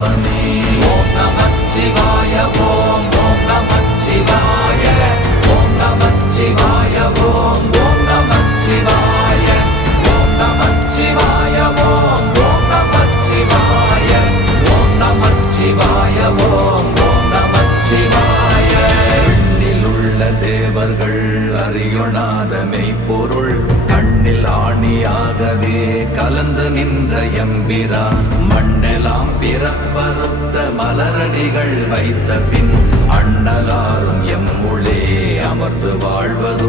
ஓம் நமச்சிவாய ஓம் ஓம் நமச்சிவாய ஓம் நமச்சிவாய ஓம் ஓம் நமச்சிவாய ஓம் நமச்சிவாய ஓம் ஓம் நமச்சிவாய ஓம் நமச்சிவாய ஓம் ஓம் நமச்சிவாய. எண்ணிலுள்ள தேவர்கள் அறியொணாத மெய்ப்பொருள் கண்ணில் ஆணியாகவே கலந்து நின்ற எம்பிரா மண்ணெலாம் பிறப்பறுத்த மலரடிகள் வைத்த பின் அண்ணலாரும் எம்முளே அமர்ந்து வாழ்வது